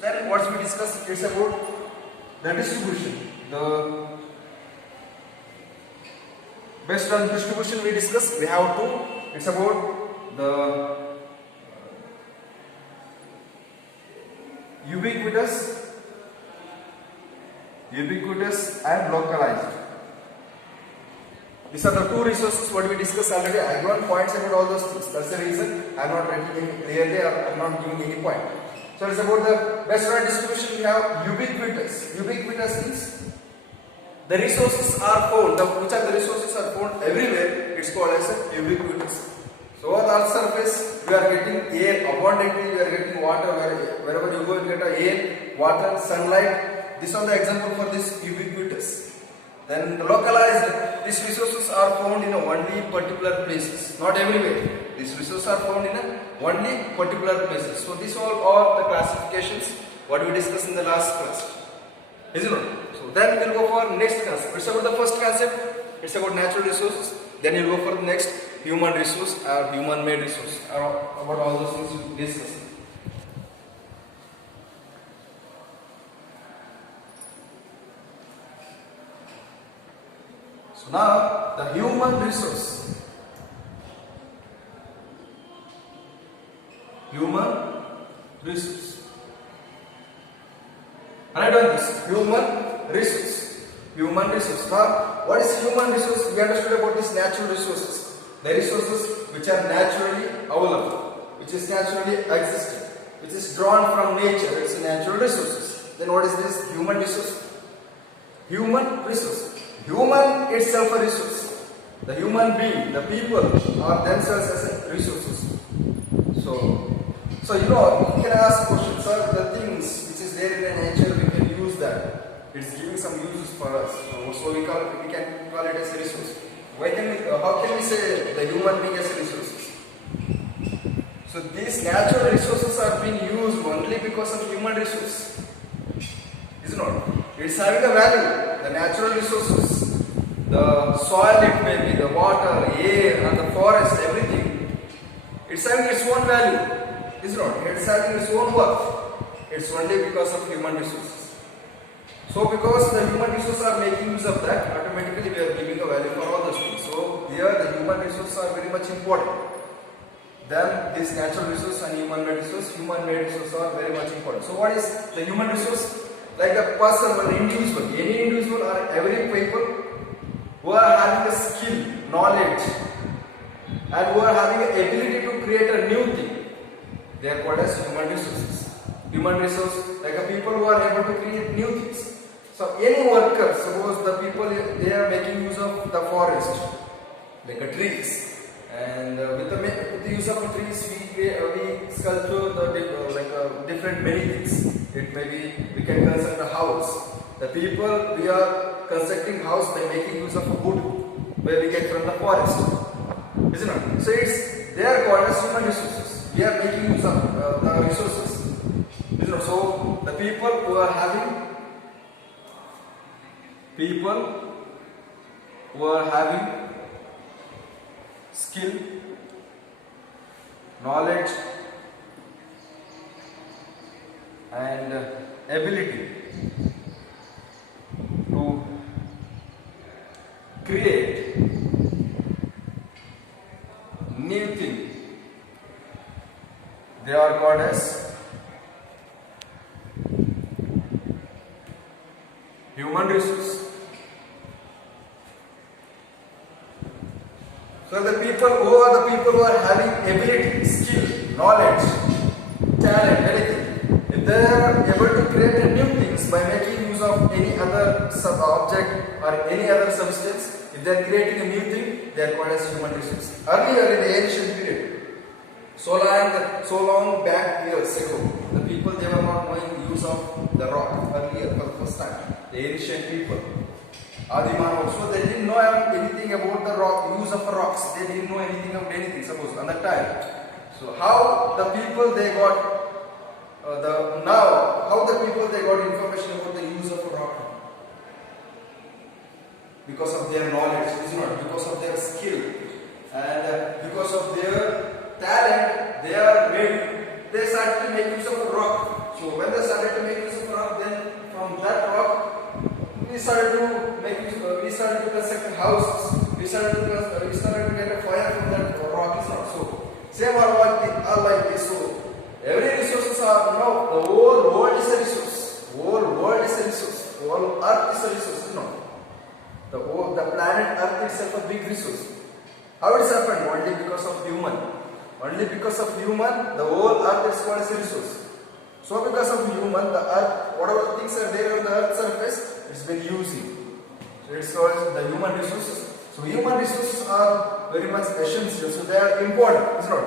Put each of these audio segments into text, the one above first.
Then what we discussed, it's about the distribution. The based on distribution we discussed, we have two. It's about the ubiquitous and localized. These are the two resources what we discussed already. I got points about all those things. That's the reason I am not writing any clearly, or I am not giving any point. So it's about the best order distribution. We have ubiquitous. Ubiquitous means the resources are found. Which are the resources are found everywhere. It's called as ubiquitous. So on the earth's surface, we are getting air abundantly. We are getting water wherever you go. You get air, water, sunlight. This is the example for this ubiquitous. Then the localized, these resources are found in only particular places, not everywhere. These resources are found in only particular places. So these all are the classifications what we discussed in the last class, isn't it? So then we'll go for next concept. It's about the first concept. It's about natural resources. Then you'll go for the next human resource or human-made resource. About all those things we discussed. So now the human resource. Human resource. Alright, on this human resource. Human resource. Now, what is human resource? We understood about these natural resources. The resources which are naturally available, which is naturally existing, which is drawn from nature. It's natural resources. Then what is this human resource? Human resource. Human itself a resource. The human being, the people are themselves as resources. So you know, you can ask questions, sir, the things which is there in the nature, we can use that. It's giving some uses for us. So we can call it as a resource. How can we say the human being as a resource? So these natural resources are being used only because of human resource. Is it not? It's having a value. The natural resources, the soil it may be, the water, air and the forest, everything. It's having its own value. Is it not? It's having its own worth. It's only because of human resources. So because the human resources are making use of that, automatically we are giving a value for all those things. So here the human resources are very much important. Then this natural resource and human-made resource are very much important. So what is the human resource? Like a person, an individual, any individual or every people who are having a skill, knowledge, and who are having an ability to create a new thing. They are called as human resources. Human resource, like a people who are able to create new things. So any worker, suppose the people they are making use of the forest, like a trees, and with the use of trees we sculpture the different many things. It may be we can construct a house. The people we are constructing house by making use of a wood where we get from the forest, isn't it? So they are called as human resources. We are making use of the resources. So the people who are having skill, knowledge and ability to create new thing, they are called as human resource. So the people who are having ability, skill, knowledge, talent, anything, if they are able to create new things by making use of any other object or any other substance, if they are creating a new thing, they are called as human resource. Earlier in the ancient period, so long back years ago, the people they were not knowing use of the rock earlier for the first time. The ancient people, Adiman also, they didn't know anything about the rock, use of rocks. They didn't know anything about anything, suppose, on that time. So how the people they got information about the use of a rock? Because of their knowledge, is not because of their skill and because of their talent. They started to make use of a rock. So when they started to make use of rock, then from that rock we started to construct houses. We started to get a fire from that rock. Is not so. Same are like this. So every resources are now the whole world is a resource. Whole world is a resource. Whole earth is a resource. You know. The planet Earth itself a big resource. How it has happened? Only because of human. Only because of human, the whole earth is called as a resource. So because of human, the earth, whatever things are there on the earth's surface, it's been using. So it's called the human resources. So human resources are very much essential. So they are important, is not?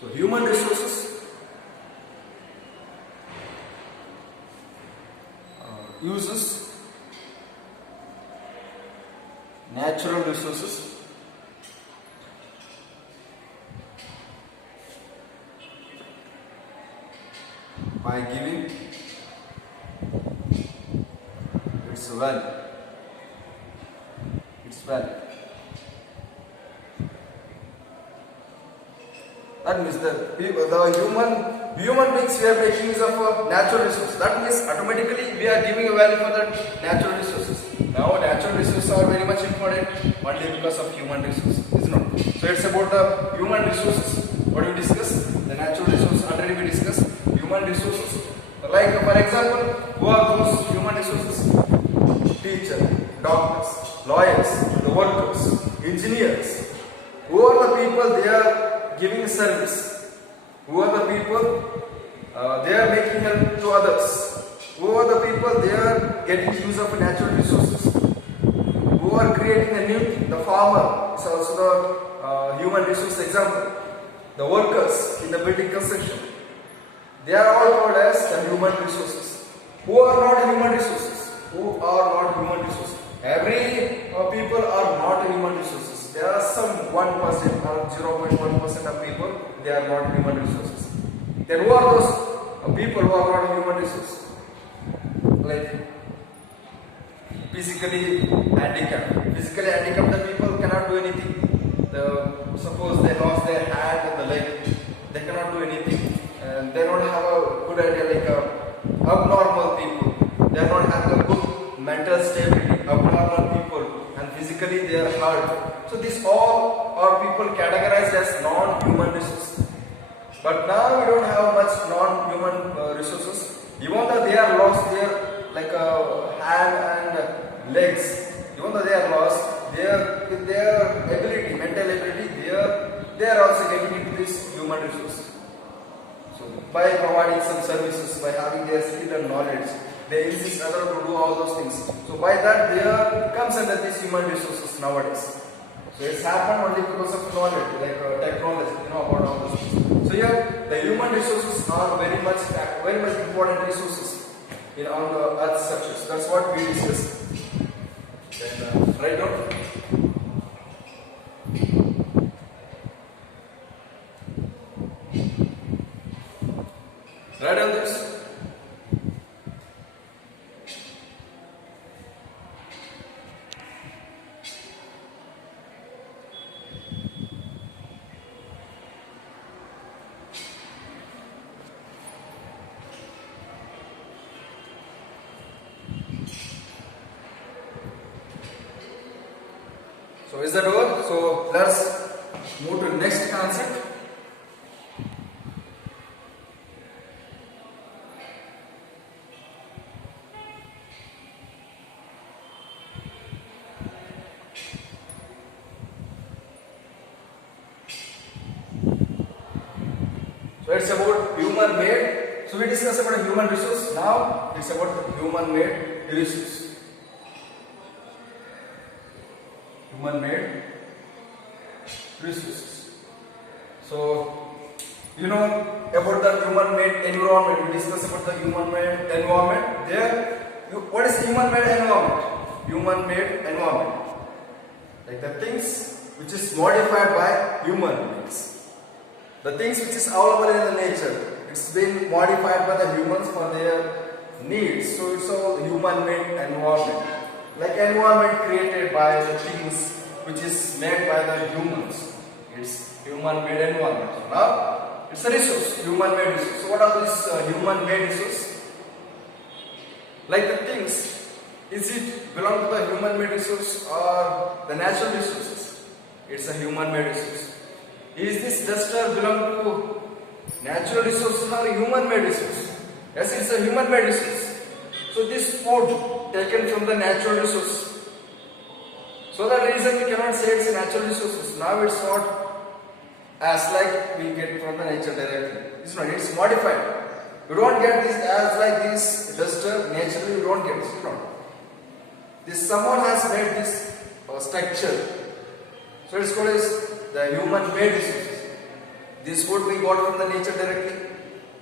So human resources uses natural resources by giving its value. That means the human beings, we are making use of a natural resource. That means automatically we are giving a value for the natural resources. Now natural resources are very much important only because of human resources, is not? So it's about the human resources. What do we discuss? The natural resources already we discussed. Human resources. Like for example, who are those human resources? Teacher, doctors, lawyers, the workers, engineers. Who are the people they are giving service? Who are the people they are making help to others? Who are the people they are getting use of natural resources? Who are creating a new thing? The farmer is also the human resource example. The workers in the building construction. They are all called as the human resources. Who are not human resources? Who are not human resources? Every people are not human resources. There are some 1% or 0.1% of people, they are not human resources. Then who are those people who are not human resources? Like physically handicapped. Physically handicapped the people cannot do anything. Suppose they lost their hand and the leg, they cannot do anything. And they don't have a good idea like abnormal people. They are not having a good mental stability. Abnormal people and physically they are hurt. So these all are people categorized as non-human resources. But now we don't have much non-human resources. Even though they are lost their like hand and legs, even though they are lost, with their ability, mental ability, they are also getting into this human resource. So by providing some services, by having their skill and knowledge, they insist others to do all those things. So by that there comes under these human resources nowadays. So it's happened only because of knowledge, like technology, about all those things. So here the human resources are very much important resources on the Earth's surface. That's what we discussed. Then right now. Right on this. So is that over? So let's move to next concept. So it's about human made. So we discussed about a human resource. Now it's about human made resource. Human made resources. So you know about the human made environment. We discussed about the human made environment. What is human made environment? Human made environment, like the things which is modified by human beings. The things which is available in the nature, it's been modified by the humans for their needs. So it's all human-made environment. Like environment created by the things which is made by the humans. It's human-made environment. So now It's a resource, human-made resource. So what are these human-made resources? Like the things, is it belong to the human-made resource or the natural resources? It's a human-made resource. Is this duster belong to natural resources or human-made resource? Yes, it's a human-made resource. So this food taken from the natural resource. So that reason we cannot say it's a natural resources. Now it's not as like we get from the nature directly. It's not, it's modified. You don't get this as like this duster naturally, you don't get this. This someone has made this structure. So it's called as the human made resources. This food we got from the nature directly.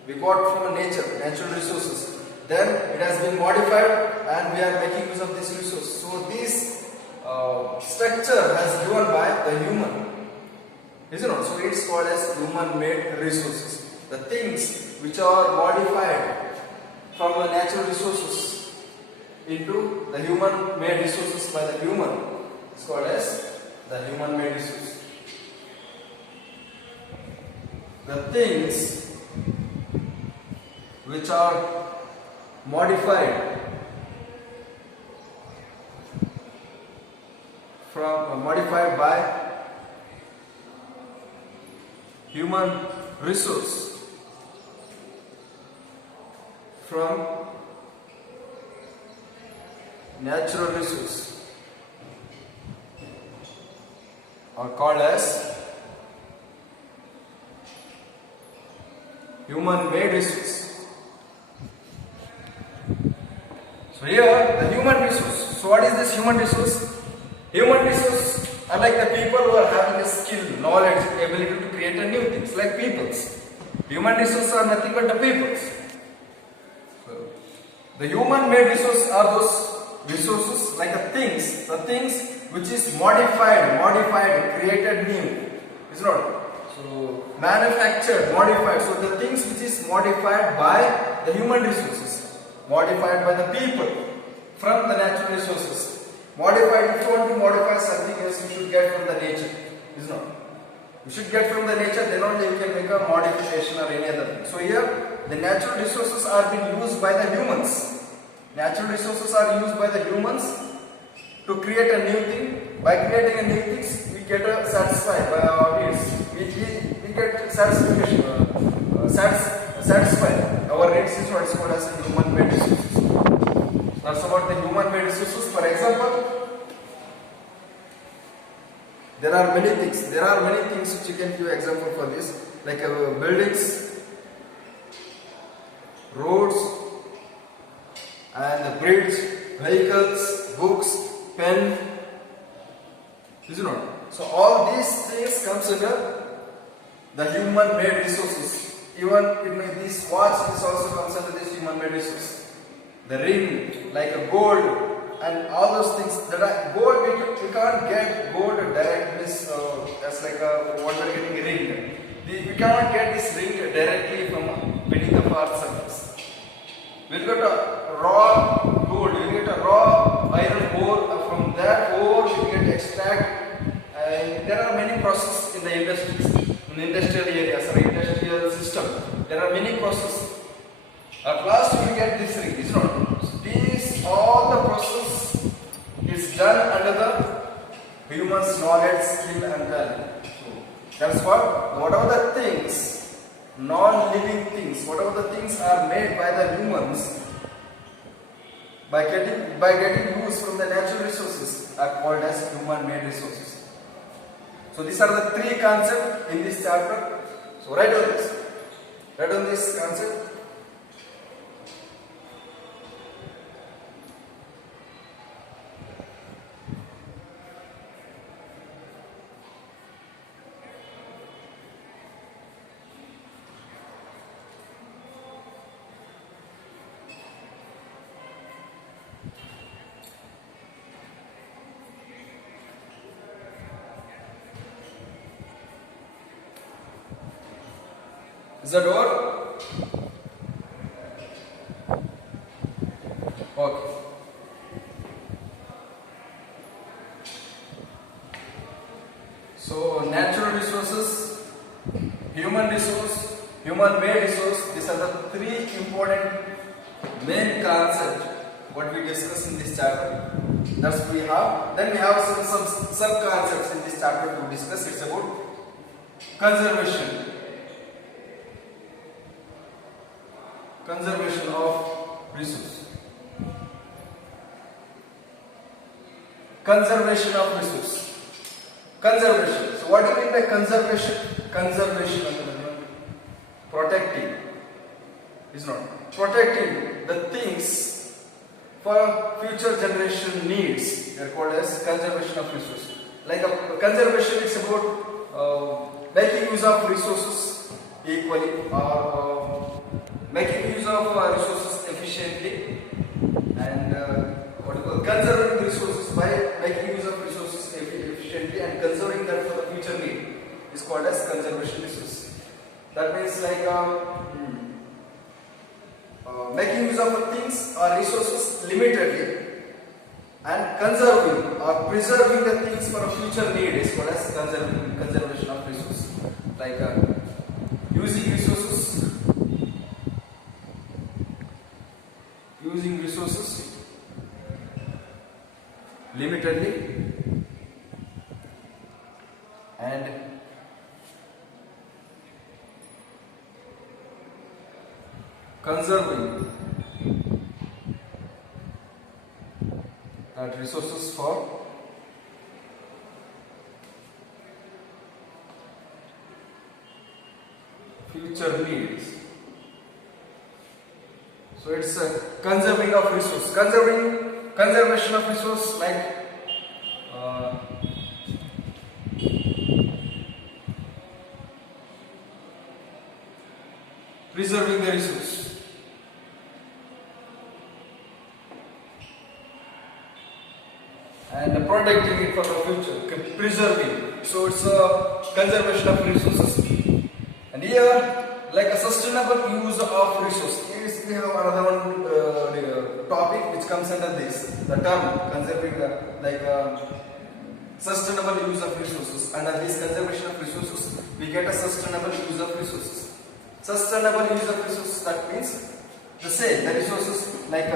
We got from the nature, natural resources. Then it has been modified and we are making use of this resource. So this structure has given by the human. Isn't it? So it's called as human made resources. The things which are modified from the natural resources into the human made resources by the human is called as the human made resource. The things which are modified by human resource from natural resource are called as human made resource. So here the human resource. So what is this human resource? Human resource are like the people who are having a skill, knowledge, ability to create a new things, like peoples. Human resources are nothing but the peoples. So, the human made resources are those resources like the things which is modified, created new. It's not. So manufactured, modified. So the things which is modified by the human resources, modified by the people from the natural resources. Modified, if you want to modify something else, you should get from the nature. Is not. You should get from the nature, then only you can make a modification or any other thing. So here, the natural resources are being used by the humans. Natural resources are used by the humans to create a new thing. By creating a new thing, we get satisfied by our needs. We get satisfaction, satisfied. Our needs is what is called as human made resources. That's about the human made resources. For example, there are many things which you can give example for this, like buildings, roads, and bridge, vehicles, books, pen. Is it not? So all these things comes under the human made resources. Even this watch is also comes under this human made resource. The ring, like a gold, and all those things that are gold, we can't get gold direct, as like what we are getting a ring. We cannot get this ring directly from beneath the earth's surface. We'll get a raw gold, we'll get a raw iron ore. From that ore, we get extract. There are many processes in the industries, in industrial areas or industrial system. There are many processes. At last we get this ring. It's not. All the process is done under the human's knowledge, skill and talent. That's whatever the things, non-living things, whatever the things are made by the humans, by getting use from the natural resources, are called as human-made resources. So these are the three concepts in this chapter. So write on this. Write on this concept. Is that all? Okay. So natural resources, human resource, human made resource. These are the three important main concepts what we discuss in this chapter. That's we have. Then we have some sub concepts in this chapter to discuss. It's about conservation. Conservation of resource. Conservation of resource. Conservation. So what do you mean by conservation? Conservation protecting is not protecting the things for future generation needs. They are called as conservation of resources. Like a conservation is about making use of resources equally or making use of resources efficiently and what you call conserving resources by making use of resources efficiently and conserving that for the future need is called as conservation resource. That means like making use of things or resources limitedly and conserving or preserving the things for a future need is called as conservation of resources. Like using resources limitedly and conserving that resources for future needs. So it's conserving of resource. Conservation of resource like preserving the resource. And protecting it for the future, preserving. So it's a conservation of resources. And here, like a sustainable use of resources. We have another one topic which comes under this. The term conserving, sustainable use of resources. Under this conservation of resources, we get a sustainable use of resources. Sustainable use of resources, that means the same, the resources like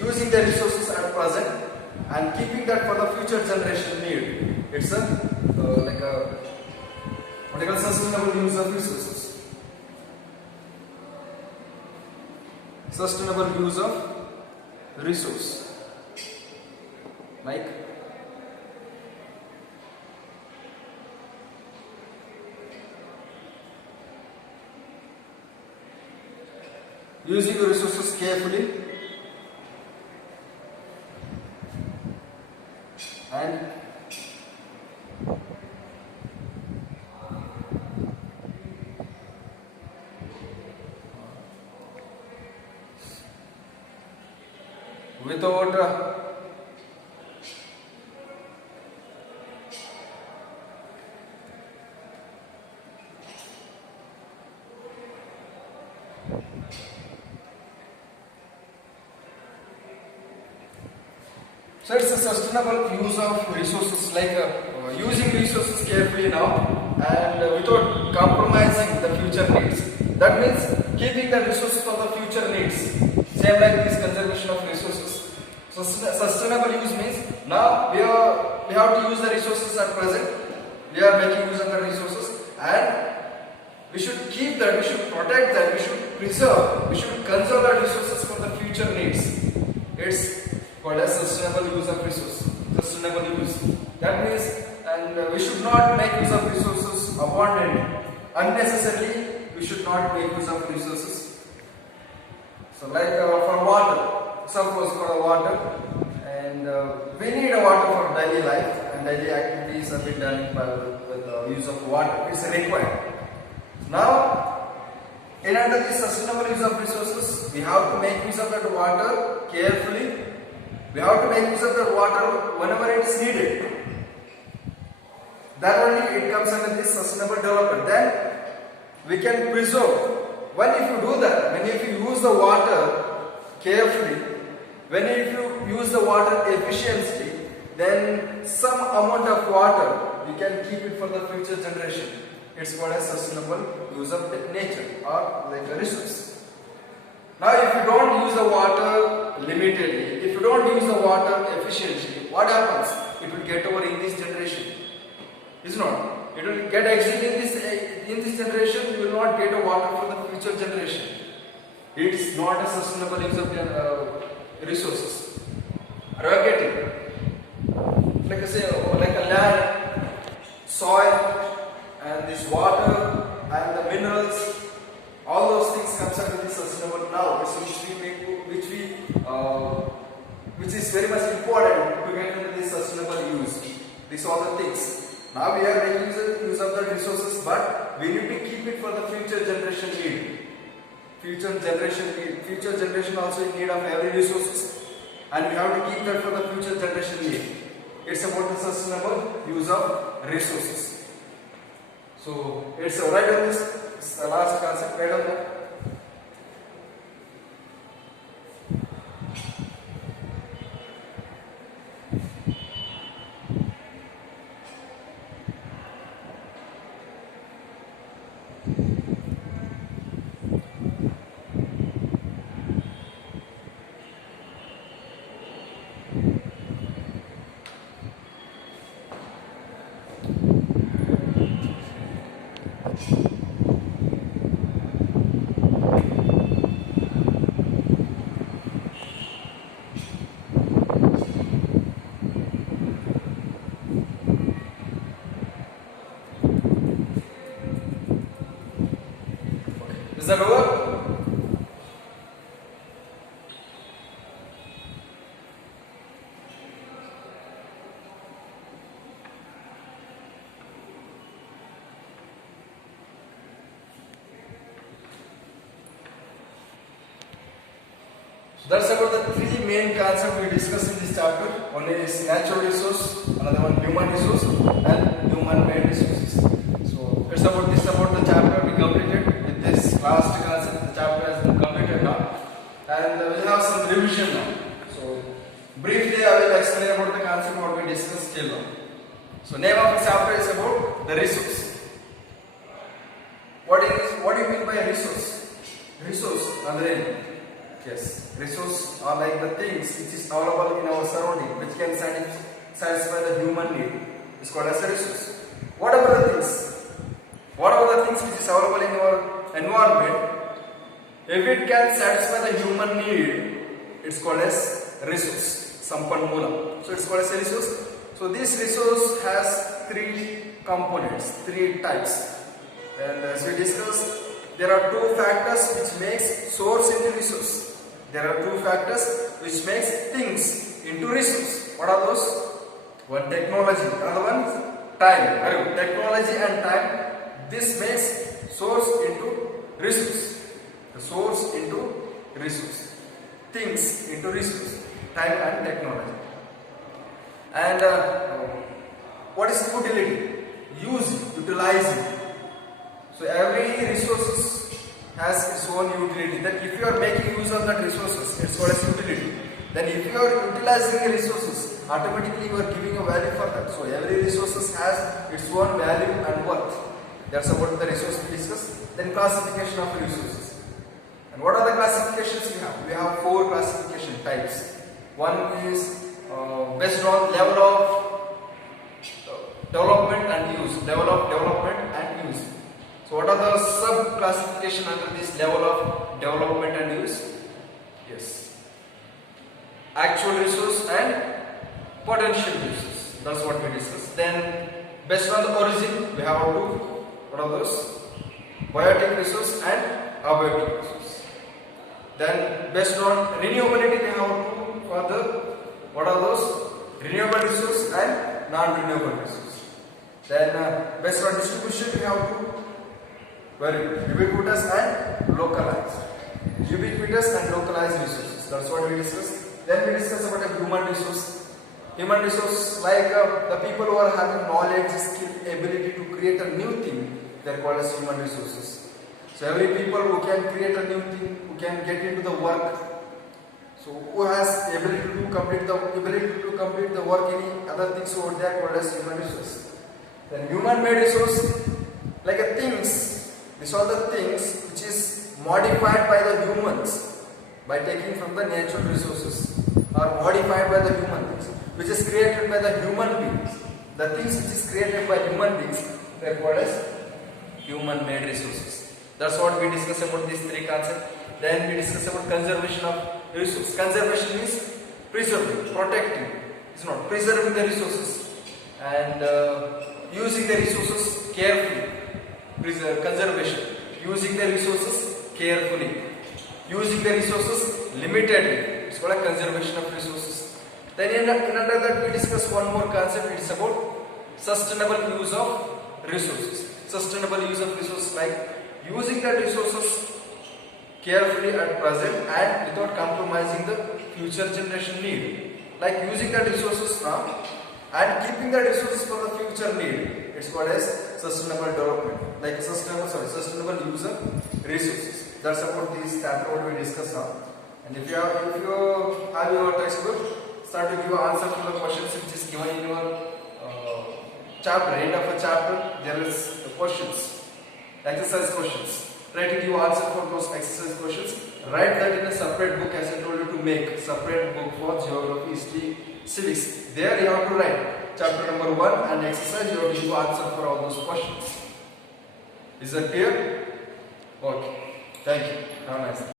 using the resources at present and keeping that for the future generation need. It's a what you call sustainable use of resources. Sustainable use of resource. Like using the resources carefully and without so it's a sustainable use of resources, like using resources carefully now and without compromising the future needs. That means keeping the resources for the future needs. Same like this conservation of resources. So sustainable use means now we have to use the resources at present. We are making use of the resources and we should keep that, we should protect that, we should preserve, we should conserve the resources for the future needs. It's called as sustainable use of resources. Sustainable use. That means, and we should not make use of resources abundant. Unnecessarily, we should not make use of resources. So, like for water, suppose for water, and we need water for daily life, and daily activities have been done with the use of water. It's required. Now, in under this sustainable use of resources, we have to make use of that water carefully. We have to make use of that water whenever it is needed. Then only it comes under this sustainable development. Then we can preserve. When if you do that, when if you use the water carefully, when if you use the water efficiently, then some amount of water we can keep it for the future generation. It's called as sustainable use of the nature or like a resource. Now if you don't use the water limitedly, if you don't use the water efficiently, what happens? It will get over in this generation. Is not. It will get exit in this generation, you will not get a water for the future generation. It is not a sustainable use of the resources. Are you getting? Like I say, like a land, soil, and this water and the minerals, all those things comes under this sustainable now, which is very much important to get into this sustainable use. These are the things. Now we are making use of the resources, but we need to keep it for the future generation need. Future generation also in need of every resources, and we have to keep that for the future generation need. It's about the sustainable use of resources. So it's right on this. It's the last concept right on that. Is that over? So that's about the three main concepts we discussed in this chapter. One is natural resource, another one human resource, and human-made resources. So it's about the chapter we completed. This last concept, the chapter has been completed now, and we have some revision now. So briefly I will explain about the concept what we discussed till now. So name of the chapter is about the resource. What do you mean by resource? Resource andre yes, resource are like the things which is available in our surrounding, which can satisfy the human need. It's called as a resource. What about the things? What are the things which is available in our environment? If it can satisfy the human need, it's called as resource, sampanmoola. So it's called as a resource. So this resource has three components, three types. And as we discussed, there are two factors which makes source into resource. There are two factors which makes things into resource. What are those? One technology, another one time. Technology and time. This makes source into resource. The source into resource. Things into resource. Time and technology. And what is utility? Utilizing. So every resource has its own utility. Then if you are making use of that resources, it's called as utility. Then if you are utilizing the resources, automatically you are giving a value for that. So every resources has its own value and worth. That's about the resource we discussed. Then classification of resources. And what are the classifications we have? We have 4 classification types. One is based on level of development and use. Development and use. So what are the sub classification under this level of development and use? Yes. Actual resource and potential resource. That's what we discussed. Then based on the origin, we have 2. What are those? Biotic resource and abiotic resource. Then based on renewability, we have 2 for the, what are those? Renewable resource and non-renewable resource. Then based on distribution, we have 2. Very ubiquitous and localized. Ubiquitous and localized resources. That's what we discussed. Then we discuss about a human resource. Human resource like the people who are having knowledge, skill, ability to create a new thing, they are called as human resources. So every people who can create a new thing, who can get into the work, so who has ability to complete the work, any other things over there called as human resource. Then human made resource, like a things. These are the things which is modified by the humans by taking from the natural resources, or modified by the human beings, which is created by the human beings. The things which is created by human beings, they are called as human made resources. That's what we discuss about these three concepts. Then we discuss about conservation of resources. Conservation is preserving, protecting. It's not preserving the resources and using the resources carefully. Conservation, using the resources carefully, using the resources limitedly. It's called a conservation of resources. Then in under that we discuss one more concept. It's about sustainable use of resources. Sustainable use of resources, like using the resources carefully at present and without compromising the future generation need. Like using the resources now and keeping the resources for the future need. It's called as sustainable development. Like sustainable use of resources. That's about this chapter what we discussed now. And if you have your textbook, start to give answer to the questions which is given in your chapter. End of a chapter, there is questions, exercise questions. Try to give answer for those exercise questions. Write that in a separate book, as I told you to make separate book for geography, history, civics. There you have to write chapter number 1 and exercise. You have to give answer for all those questions. Is that clear? Okay. Thank you. Have a nice day.